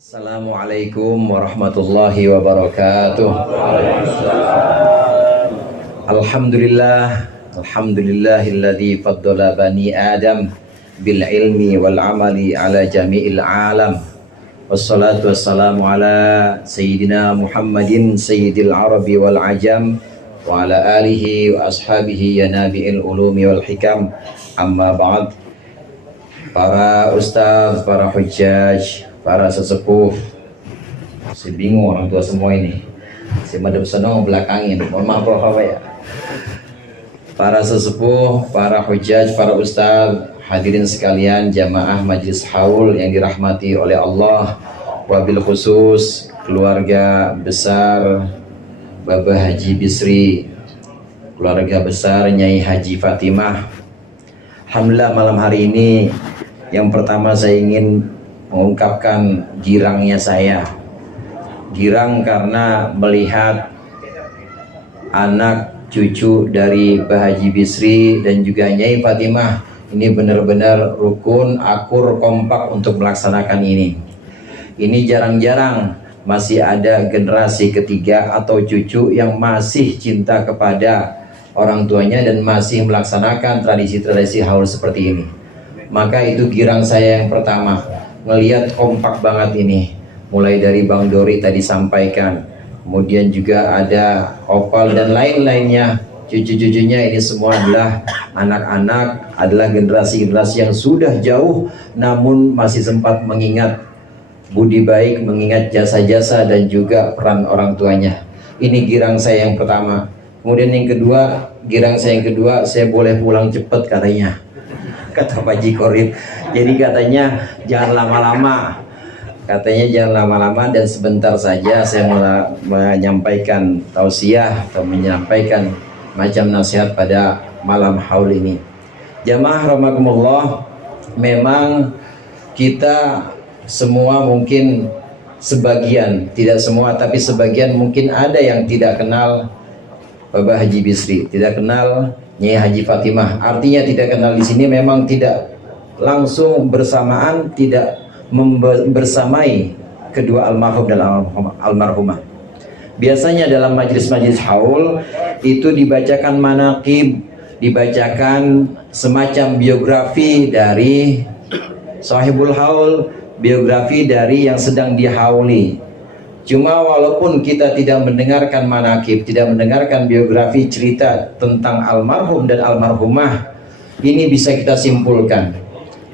Assalamualaikum warahmatullahi wabarakatuh. Alhamdulillahilladzi faddala bani Adam bil ilmi wal amali ala jami'il alam. Wassalatu wassalamu ala sayyidina Muhammadin sayyidil arabi wal ajam wa ala alihi wa ashabihi ya nabi'il ulumi wal hikam. Amma ba'd. Para ustaz, para hujjaj, para sesepuh, si bingung orang tua semua ini, si madep senong belakangin, mohon maaf Bapak ya. Para sesepuh, para hujjaj, para ustaz, hadirin sekalian, jamaah majlis haul yang dirahmati oleh Allah, wabil khusus keluarga besar Bapak Haji Bisri, keluarga besar Nyai Haji Fatimah. Alhamdulillah malam hari ini yang pertama saya ingin mengungkapkan girangnya saya. Girang karena melihat anak cucu dari Mbah Haji Bisri dan juga Nyai Fatimah ini benar-benar rukun, akur, kompak untuk melaksanakan ini. Ini jarang-jarang masih ada generasi ketiga atau cucu yang masih cinta kepada orang tuanya dan masih melaksanakan tradisi-tradisi haul seperti ini. Maka itu girang saya yang pertama, ngelihat kompak banget ini. Mulai dari Bang Dori tadi sampaikan, kemudian juga ada Opal dan lain-lainnya, cucu-cucunya ini semua adalah anak-anak, adalah generasi-generasi yang sudah jauh namun masih sempat mengingat budi baik, mengingat jasa-jasa dan juga peran orang tuanya. Ini girang saya yang pertama. Kemudian yang kedua, girang saya yang kedua, saya boleh pulang cepat katanya, kata Pak Jikorib. Jadi katanya jangan lama-lama, katanya jangan lama-lama dan sebentar saja saya menyampaikan tausiah atau menyampaikan macam nasihat pada malam haul ini. Jamaah rahimakumullah, memang kita semua mungkin sebagian, tidak semua tapi sebagian mungkin ada yang tidak kenal Bapak Haji Bisri, tidak kenal Nyai Haji Fatimah. Artinya tidak kenal di sini memang tidak langsung bersamaan, tidak bersamai kedua almarhum dan almarhumah. Biasanya dalam majlis-majlis haul itu dibacakan manaqib, dibacakan semacam biografi dari sahibul haul, biografi dari yang sedang dihauli. Cuma walaupun kita tidak mendengarkan manaqib, tidak mendengarkan biografi cerita tentang almarhum dan almarhumah, ini bisa kita simpulkan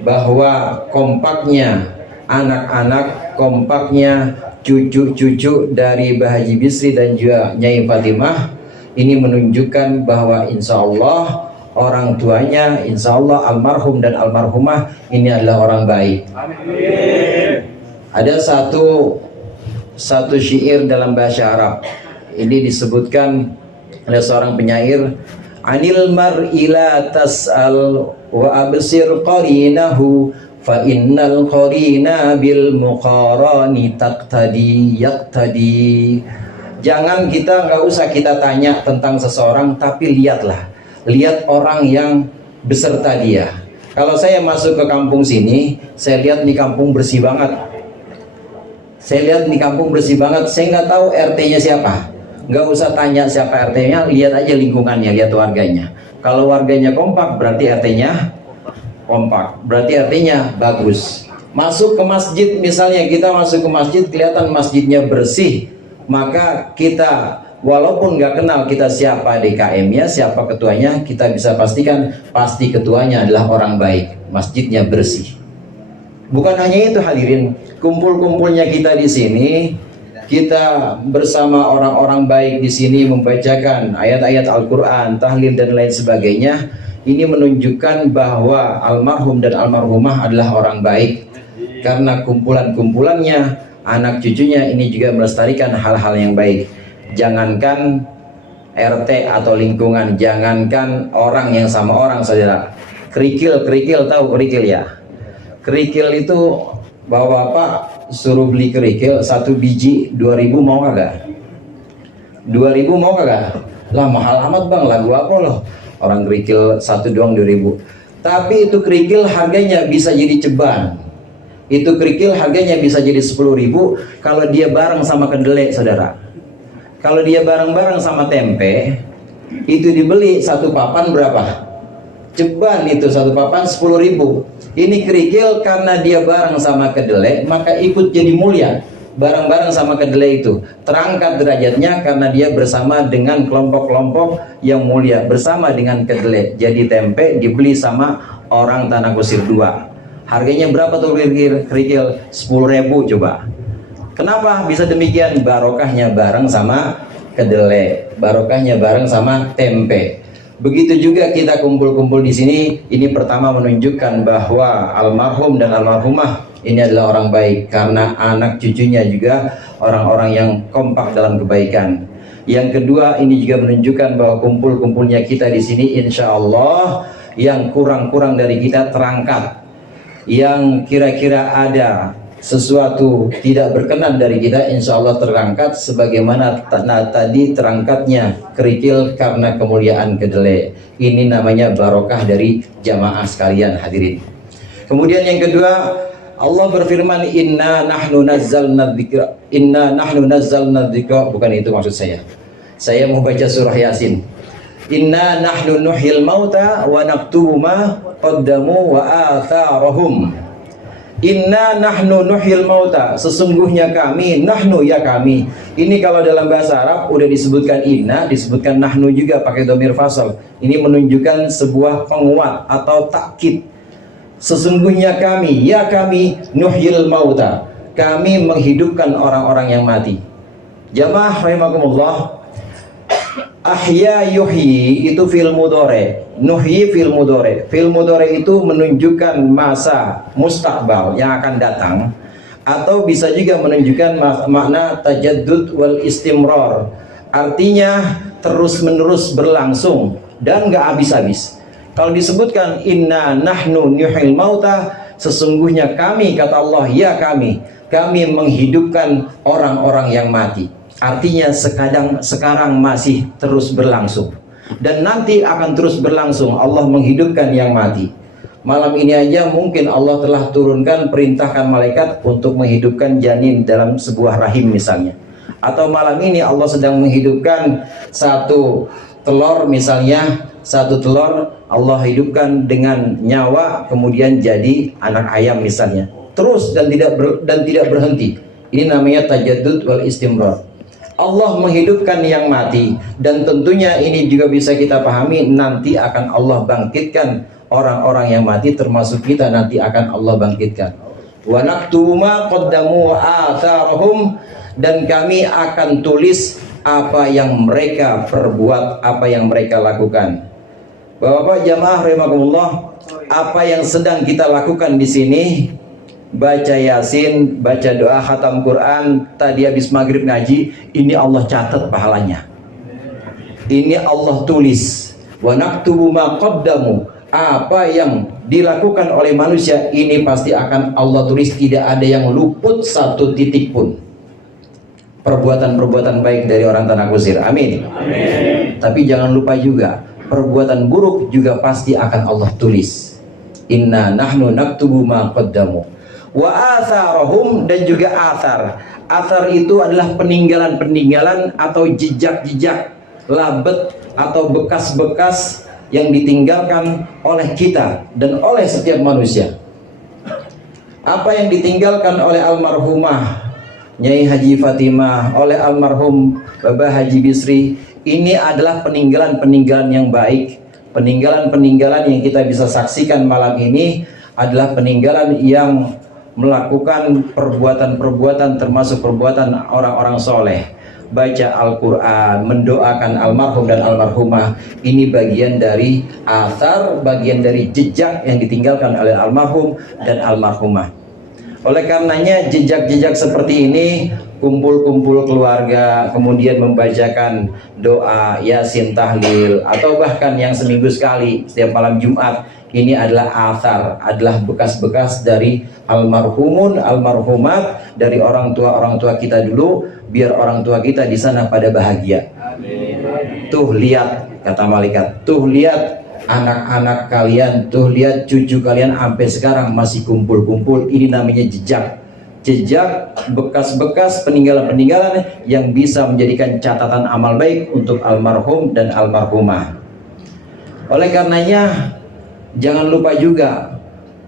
bahwa kompaknya anak-anak, kompaknya cucu-cucu dari Mbah Haji Bisri dan juga Nyai Fatimah ini menunjukkan bahwa insya Allah orang tuanya, insya Allah almarhum dan almarhumah ini adalah orang baik. Amin. Ada satu syair dalam bahasa Arab, ini disebutkan oleh seorang penyair, anil mar'i la tas'al wa absir qarinahu fa innal qarina bil muqarani taqtadi yaqtadi. Jangan nggak usah kita tanya tentang seseorang, tapi lihatlah, lihat orang yang beserta dia. Kalau saya masuk ke kampung sini, saya lihat di kampung bersih banget. Saya lihat di kampung bersih banget, saya nggak tahu RT-nya siapa. Nggak usah tanya siapa RT-nya, lihat aja lingkungannya, lihat warganya. Kalau warganya kompak, berarti RT-nya kompak, berarti RT-nya bagus. Masuk ke masjid, misalnya kita masuk ke masjid, kelihatan masjidnya bersih, maka kita walaupun nggak kenal kita siapa DKM-nya, siapa ketuanya, kita bisa pastikan pasti ketuanya adalah orang baik, masjidnya bersih. Bukan hanya itu hadirin, kumpul-kumpulnya kita di sini, kita bersama orang-orang baik di sini membacakan ayat-ayat Al-Quran, tahlil dan lain sebagainya. Ini menunjukkan bahwa almarhum dan almarhumah adalah orang baik. Karena kumpulan-kumpulannya, anak cucunya ini juga melestarikan hal-hal yang baik. Jangankan RT atau lingkungan, jangankan orang yang sama orang saudara. Kerikil, tahu kerikil ya? Kerikil itu bapak-bapak suruh beli kerikil satu biji 2.000, mau kagak? 2.000 mau kagak? Lah mahal amat bang, lagu apa loh? Orang kerikil satu doang 2.000. Tapi itu kerikil harganya bisa jadi ceban. Itu kerikil harganya bisa jadi 10.000 kalau dia bareng sama kedelai, saudara. Kalau dia bareng-bareng sama tempe, itu dibeli satu papan berapa? Ceban itu satu papan 10.000. Ini kerikil karena dia bareng sama kedelai, maka ikut jadi mulia. Bareng-bareng sama kedelai itu terangkat derajatnya karena dia bersama dengan kelompok-kelompok yang mulia, bersama dengan kedelai. Jadi tempe dibeli sama orang Tanah Kusir 2. Harganya berapa tuh kerikil? 10.000 coba. Kenapa bisa demikian? Barokahnya bareng sama kedelai, barokahnya bareng sama tempe. Begitu juga kita kumpul-kumpul di sini. Ini pertama menunjukkan bahwa almarhum dan almarhumah ini adalah orang baik karena anak cucunya juga orang-orang yang kompak dalam kebaikan. Yang kedua, ini juga menunjukkan bahwa kumpul-kumpulnya kita di sini, insya Allah yang kurang-kurang dari kita terangkat. Yang kira-kira ada sesuatu tidak berkenan dari kita, insya Allah terangkat sebagaimana tadi terangkatnya kerikil karena kemuliaan kedelai. Ini namanya barokah dari jamaah sekalian hadirin. Kemudian yang kedua, Allah berfirman, inna nahnu nazzalna dzikra. Bukan itu maksud saya. Saya mau baca surah Yasin. Inna nahnu nuhyil mauta wa naktubu ma qaddamu wa atharahum. Inna nahnu nuhyil mauta. Sesungguhnya kami, nahnu ya kami. Ini kalau dalam bahasa Arab udah disebutkan inna, disebutkan nahnu juga pakai dhamir fasal. Ini menunjukkan sebuah penguat atau takkid. Sesungguhnya kami, ya kami, nuhyil mauta. Kami menghidupkan orang-orang yang mati. Jamaah rahimakumullah. Ahya yuhyi itu fil mudhari, nuhyi fil mudhari. Fil mudhari itu menunjukkan masa mustaqbal yang akan datang, atau bisa juga menunjukkan makna tajaddud wal istimrar. Artinya terus-menerus berlangsung dan gak habis-habis. Kalau disebutkan inna nahnu nuhyil mauta, sesungguhnya kami, kata Allah, ya kami menghidupkan orang-orang yang mati. Artinya sekarang masih terus berlangsung dan nanti akan terus berlangsung. Allah menghidupkan yang mati. Malam ini aja mungkin Allah telah turunkan, perintahkan malaikat untuk menghidupkan janin dalam sebuah rahim misalnya. Atau malam ini Allah sedang menghidupkan satu telur misalnya, satu telur Allah hidupkan dengan nyawa kemudian jadi anak ayam misalnya. Terus dan tidak berhenti. Ini namanya tajaddud wal istimrar. Allah menghidupkan yang mati, dan tentunya ini juga bisa kita pahami nanti akan Allah bangkitkan orang-orang yang mati, termasuk kita nanti akan Allah bangkitkan. Wa naktubu ma qaddamu wa atharahum, dan kami akan tulis apa yang mereka perbuat, apa yang mereka lakukan. Bapak-bapak jamaah rahimakumullah, apa yang sedang kita lakukan di sini, baca Yasin, baca doa khatam Quran, tadi habis maghrib ngaji, ini Allah catat pahalanya. Ini Allah tulis. Wa naktubu ma qaddamu, apa yang dilakukan oleh manusia ini pasti akan Allah tulis, tidak ada yang luput satu titik pun. Perbuatan-perbuatan baik dari orang Tanah Kusir. Amin. Amin. Tapi jangan lupa juga, perbuatan buruk juga pasti akan Allah tulis. Inna nahnu naktubu ma qaddamu wa atharahum, dan juga athar. Athar itu adalah peninggalan-peninggalan atau jejak-jejak, labet atau bekas-bekas yang ditinggalkan oleh kita dan oleh setiap manusia. Apa yang ditinggalkan oleh almarhumah Nyai Haji Fatimah, oleh almarhum Bapak Haji Bisri, ini adalah peninggalan-peninggalan yang baik. Peninggalan-peninggalan yang kita bisa saksikan malam ini adalah peninggalan yang melakukan perbuatan-perbuatan, termasuk perbuatan orang-orang soleh. Baca Al-Quran, mendoakan almarhum dan almarhumah. Ini bagian dari athar, bagian dari jejak yang ditinggalkan oleh almarhum dan almarhumah. Oleh karenanya jejak-jejak seperti ini, kumpul-kumpul keluarga, kemudian membacakan doa, yasin, tahlil, atau bahkan yang seminggu sekali setiap malam Jumat, ini adalah athar, adalah bekas-bekas dari almarhumun, almarhumat, dari orang tua kita dulu, biar orang tua kita di sana pada bahagia. Amin. Tuh lihat, kata malaikat, tuh lihat anak-anak kalian, tuh lihat cucu kalian sampai sekarang masih kumpul-kumpul. Ini namanya jejak bekas-bekas peninggalan-peninggalan yang bisa menjadikan catatan amal baik untuk almarhum dan almarhumah. Oleh karenanya jangan lupa juga,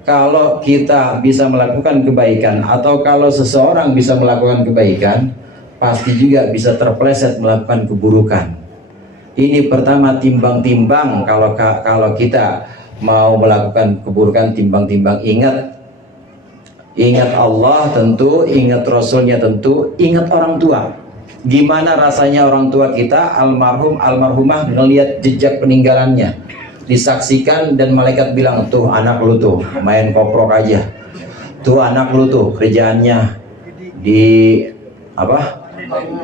kalau kita bisa melakukan kebaikan atau kalau seseorang bisa melakukan kebaikan, pasti juga bisa terpeleset melakukan keburukan. Ini pertama, timbang-timbang. Kalau kita mau melakukan keburukan, timbang-timbang. Ingat Allah tentu, ingat Rasulnya tentu, ingat orang tua. Gimana rasanya orang tua kita, almarhum, almarhumah, ngelihat jejak peninggalannya, disaksikan dan malaikat bilang, tuh anak lu tuh main koprok aja, tuh anak lu tuh kerjaannya di apa?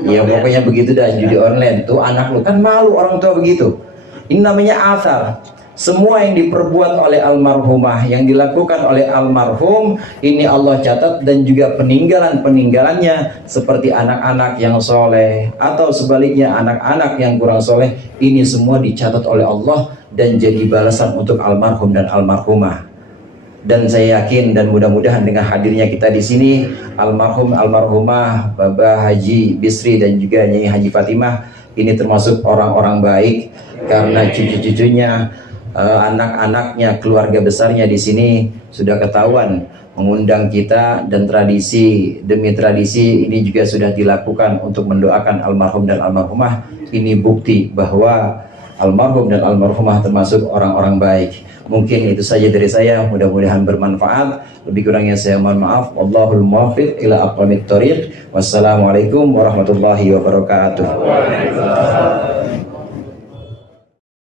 Ya pokoknya begitu dah, judi online. Tuh anak lu, kan malu orang tua begitu. Ini namanya athar. Semua yang diperbuat oleh almarhumah, yang dilakukan oleh almarhum, ini Allah catat, dan juga peninggalan-peninggalannya seperti anak-anak yang soleh atau sebaliknya anak-anak yang kurang soleh. Ini semua dicatat oleh Allah dan jadi balasan untuk almarhum dan almarhumah. Dan saya yakin dan mudah-mudahan dengan hadirnya kita di sini, almarhum almarhumah Bapak Haji Bisri dan juga Nyai Haji Fatimah ini termasuk orang-orang baik, karena cucu-cucunya, anak-anaknya, keluarga besarnya di sini sudah ketahuan mengundang kita, dan tradisi demi tradisi ini juga sudah dilakukan untuk mendoakan almarhum dan almarhumah. Ini bukti bahwa almarhum dan almarhumah termasuk orang-orang baik. Mungkin itu saja dari saya, mudah-mudahan bermanfaat. Lebih kurangnya saya mohon maaf. Wallahul muwaffiq ila aqwamit thoriq. Wassalamualaikum warahmatullahi wabarakatuh.